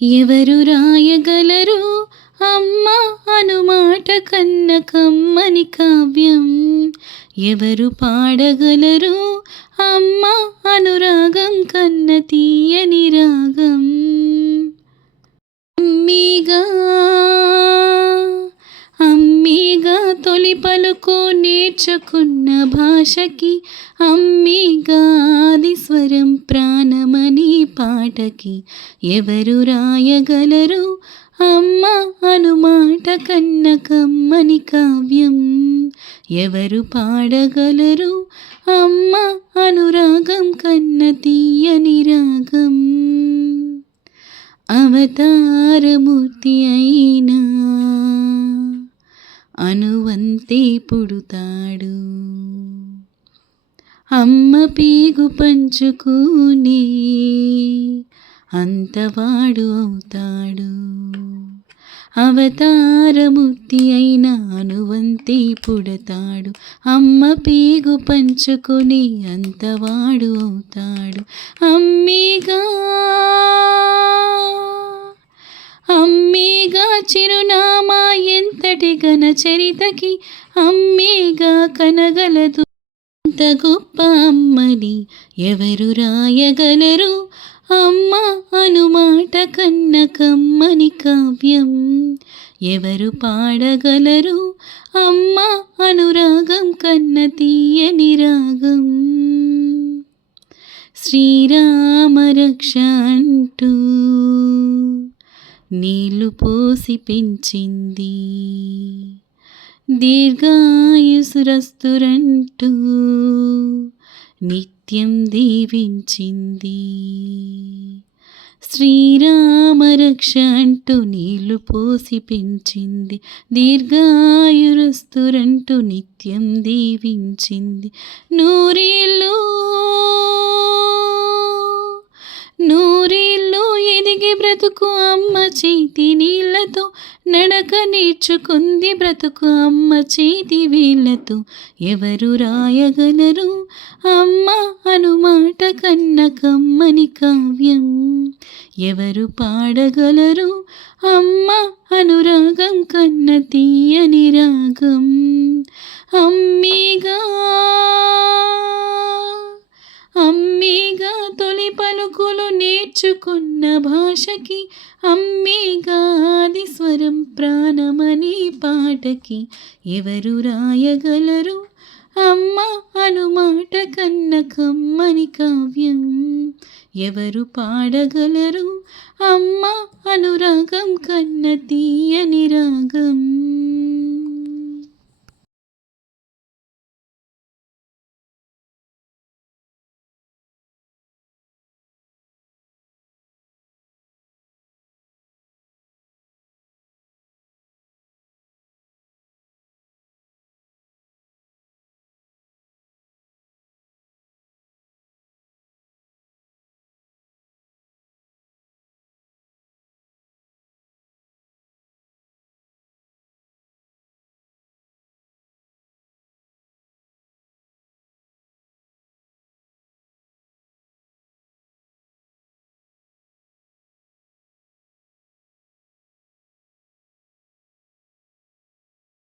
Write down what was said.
ఎవరు రాయగలరు అమ్మ అనుమాట కన్న కమ్మని కావ్యం? ఎవరు పాడగలరు అమ్మ అనురాగం కన్న తీయని రాగం? అమ్మీగా అమ్మీగా తొలి పలుకు నేర్చుకున్న భాషకి, అమ్మీగా ఆది స్వరం ప్రాణమని పాటకి. ఎవరు రాయగలరు అమ్మ అనుమాట కన్న కమ్మని కావ్యం? ఎవరు పాడగలరు అమ్మ అనురాగం కన్న తీయని రాగం? అవతారమూర్తి అయినా అనువంతే పుడుతాడు, అమ్మ పీగు పంచుకుని అంతవాడు అవుతాడు. అవతారమూర్తి అయిన అనువంతే పుడతాడు, అమ్మ పీగు పంచుకుని అంతవాడు అవుతాడు. అమ్మీగా అమ్మీగా చిరునామా ఎంతటి ఘన చరితకి, అమ్మీగా కనగలదు అంత గొప్ప అమ్మని. ఎవరు రాయగలరు అమ్మ అనుమాట కన్న కమ్మని కావ్యం? ఎవరు పాడగలరు అమ్మ అనురాగం కన్న తీయని రాగం? శ్రీరామ రక్ష అంటూ నీళ్లు పోసి పెంచింది, దీర్ఘాయుసురస్తురంటూ నిత్యం దీవించింది. శ్రీరామ రక్ష అంటూ నీళ్లు పోసి పెంచింది, దీర్ఘాయురస్తురంటూ నిత్యం దీవించింది. నూరేళ్ళు నూరేళ్ళు ఎదిగి బ్రతుకు అమ్మ చేతి నీళ్లతో, నడక నేర్చుకుంది బ్రతుకు అమ్మ చేతి వేళ్లతో. ఎవరు రాయగలరు అమ్మ అనుమాట కన్న కమ్మని కావ్యం? ఎవరు పాడగలరు అమ్మ అనురాగం కన్న తీయని రాగం? అమ్మీగా అమ్మీగా తొలి పలుకులు నేర్చుకున్న భాషకి, అమ్మీగా ఆది స్వరం ప్రాణమని పాటకి. ఎవరు రాయగలరు అమ్మ అనుమాట కన్న కమ్మని కావ్యం? ఎవరు పాడగలరు అమ్మ అనురాగం కన్న తీయని రాగం?